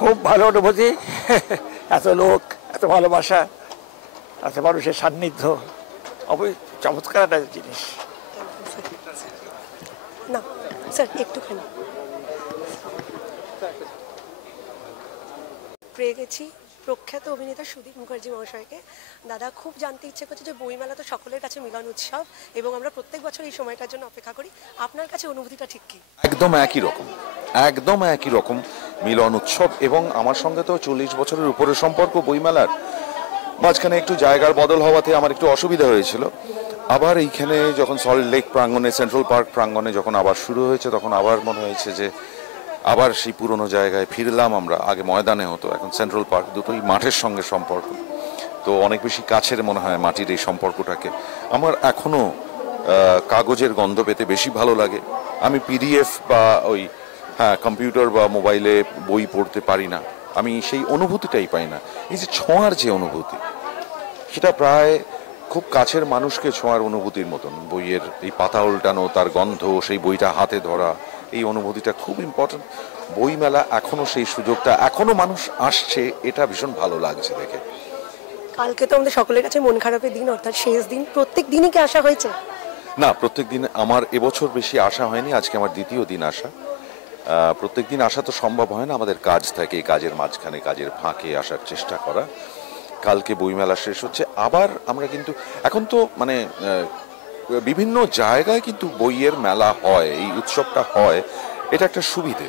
খুব ভালো অনুভূতি, এত লোক, এত ভালোবাসা, এত মানুষের সান্নিধ্য, অবশ্যই চমৎকার একটা জিনিস। না স্যার একটুখানি পেয়ে গেছি প্রখ্যাত অভিনেতা সুদীপ মুখার্জি মহাশয়কে। দাদা, খুব জানতে ইচ্ছে করছে যে বইমেলা তো সকলের কাছে মিলন উৎসব এবং আমরা প্রত্যেক বছর এই সময়টার জন্য অপেক্ষা করি, আপনার কাছে অনুভূতিটা ঠিক কি? একদম একই রকম, একদম একই রকম মিলন উৎসব। এবং আমার সঙ্গে তো 40 বছরের উপরে সম্পর্ক বইমেলার। মাঝখানে একটু জায়গার বদল হওয়াতে আমার একটু অসুবিধা হয়েছিল। আবার এইখানে যখন সল্ট লেক প্রাঙ্গণে, সেন্ট্রাল পার্ক প্রাঙ্গণে যখন আবার শুরু হয়েছে, তখন আবার মনে হয়েছে যে আবার সেই পুরনো জায়গায় ফিরলাম আমরা। আগে ময়দানে হতো, এখন সেন্ট্রাল পার্ক, দুটোই মাঠের সঙ্গে সম্পর্ক, তো অনেক বেশি কাছের মনে হয় মাটির এই সম্পর্কটাকে। আমার এখনও কাগজের গন্ধ পেতে বেশি ভালো লাগে। আমি পিডিএফ বা ওই কম্পিউটার বা মোবাইলে বই পড়তে পারি না, আমি সেই অনুভূতিটাই পাই না। এই যে ছোঁয়ার যে অনুভূতি, সেটা প্রায় খুব কাছের মানুষকে ছোঁয়ার অনুভূতির মতন। বইয়ের এই পাতা উল্টানো, তার গন্ধ, সেই বইটা হাতে ধরা, এই অনুভূতিটা খুব ইম্পর্টেন্ট। বইমেলা এখনো সেই সুযোগটা, এখনো মানুষ আসছে, এটা ভীষণ ভালো লাগছে দেখে। কালকে তো আমাদের সকলের কাছে মন খারাপের দিন, অর্থাৎ শেষ দিন। প্রত্যেক দিনই কি আসা হয়েছে? না, প্রত্যেক দিন আমার এবছর বেশি আসা হয়নি, আজকে আমার দ্বিতীয় দিন আসা। প্রত্যেক দিন আসা তো সম্ভব হয় না, আমাদের কাজ থাকে, কাজের মাঝখানে, কাজের ফাঁকে আসার চেষ্টা করা। কালকে বইমেলা শেষ হচ্ছে, আবার আমরা কিন্তু এখন তো মানে বিভিন্ন জায়গায় কিন্তু বইয়ের মেলা হয়, এই উৎসবটা হয়, এটা একটা সুবিধে,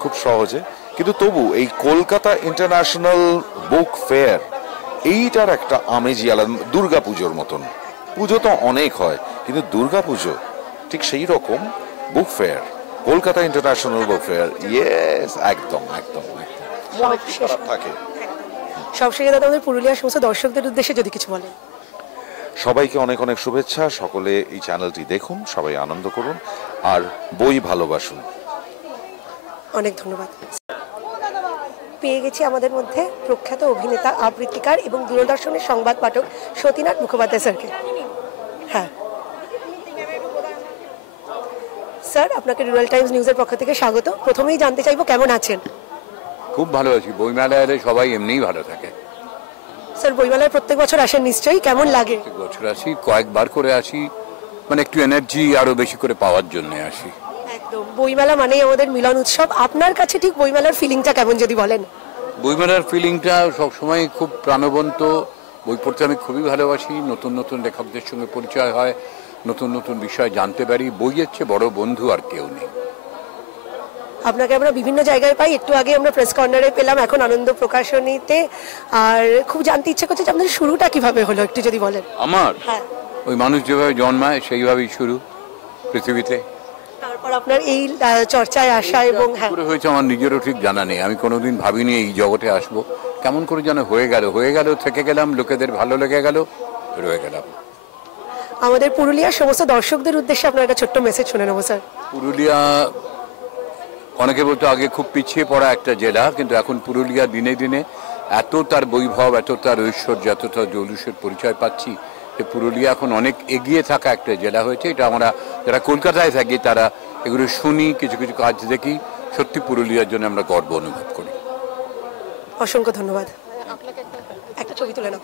খুব সহজে। কিন্তু তবু এই কলকাতা ইন্টারন্যাশনাল বুক ফেয়ার, এইটার একটা আমেজই আলাদা। দুর্গা পুজোর মতন, পুজো তো অনেক হয়, কিন্তু দুর্গা পুজো ঠিক সেই রকম book fair, Kolkata international book fair. Yes, একদম একদম একদম থাকে। সবশেষে দাদা, আমাদের পুরুলিয়ার সমস্ত দর্শকদের উদ্দেশ্যে যদি কিছু বলেন। সবাইকে অনেক অনেক শুভেচ্ছা, সকলে এই চ্যানেলটি দেখুন, সবাই আনন্দ করুন আর বই ভালোবাসুন। অনেক ধন্যবাদ। পেয়ে গেছি আমাদের মধ্যে প্রখ্যাত অভিনেতা, আবৃত্তিকার এবং দূরদর্শনের সংবাদ পাঠক সতীনাথ মুখোপাধ্যায় স্যারকে। হ্যাঁ স্যার, আপনাকে রুরাল টাইমস নিউজের পক্ষ থেকে স্বাগত। প্রথমেই জানতে চাইবো কেমন আছেন? খুব ভালো আছি, বইমেলায় এলে সবাই এমনিই ভালো থাকে। স্যার, বইমেলায় প্রত্যেক বছর আসেন নিশ্চয়ই, কেমন লাগে? প্রত্যেক বছর আসি, কয়েকবার করে আসি, মানে একটু এনার্জি আরো বেশি করে পাওয়ার জন্য আসি। একদম, বইমেলা মানেই আমাদের মিলন উৎসব। আপনার কাছে ঠিক বইমেলার ফিলিংটা কেমন যদি বলেন? বইমেলার ফিলিংটা সবসময় খুব প্রাণবন্ত। বই পড়তে আমি খুবই ভালোবাসি, নতুন নতুন লেখকদের সঙ্গে পরিচয় হয়, নতুন নতুন বিষয় জানতে পারি। বইয়ের চেয়ে বড় বন্ধু আর কেউ নেই। আপনাকে আমরা বিভিন্ন জায়গায় পাই, একটু আগে আমরা প্রেস কর্নারে পেলাম, এখন আনন্দ প্রকাশনীতে। আর খুব জানতে ইচ্ছে করছে যে আপনাদের শুরুটা কিভাবে হলো, একটু যদি বলেন। আমার হ্যাঁ, ওই মানুষ যেভাবে জন্মায় সেইভাবেই শুরু পৃথিবীতে। তারপর আপনার এই চর্চায় আসা এবং করে হয়েছে আমার নিজেরও ঠিক জানা নেই। আমি কোনোদিন ভাবিনি এই জগতে আসবো, কেমন করে যেন হয়ে গেল, থেকে গেলাম, লোকেদের ভালো লেগে গেল, রয়ে গেলাম। আমাদের পুরুলিয়ার সমস্ত দর্শকদের উদ্দেশ্যে আপনার একটা ছোট্ট মেসেজ শুনে নেবো স্যার। পুরুলিয়া অনেকে বলতো আগে খুব পিছিয়ে পড়া একটা জেলা, কিন্তু এখন পুরুলিয়া দিনে দিনে এত তার বৈভব, এত তার ঐশ্বর্য, এত তার জৌলুসের পরিচয় পাচ্ছি যে পুরুলিয়া এখন অনেক এগিয়ে থাকা একটা জেলা হয়েছে। এটা আমরা যারা কলকাতায় থাকি তারা এগুলো শুনি, কিছু কিছু কাজ দেখি, সত্যি পুরুলিয়ার জন্য আমরা গর্ব অনুভব করি। অসংখ্য ধন্যবাদ। একটা ছবি তুলে নাও।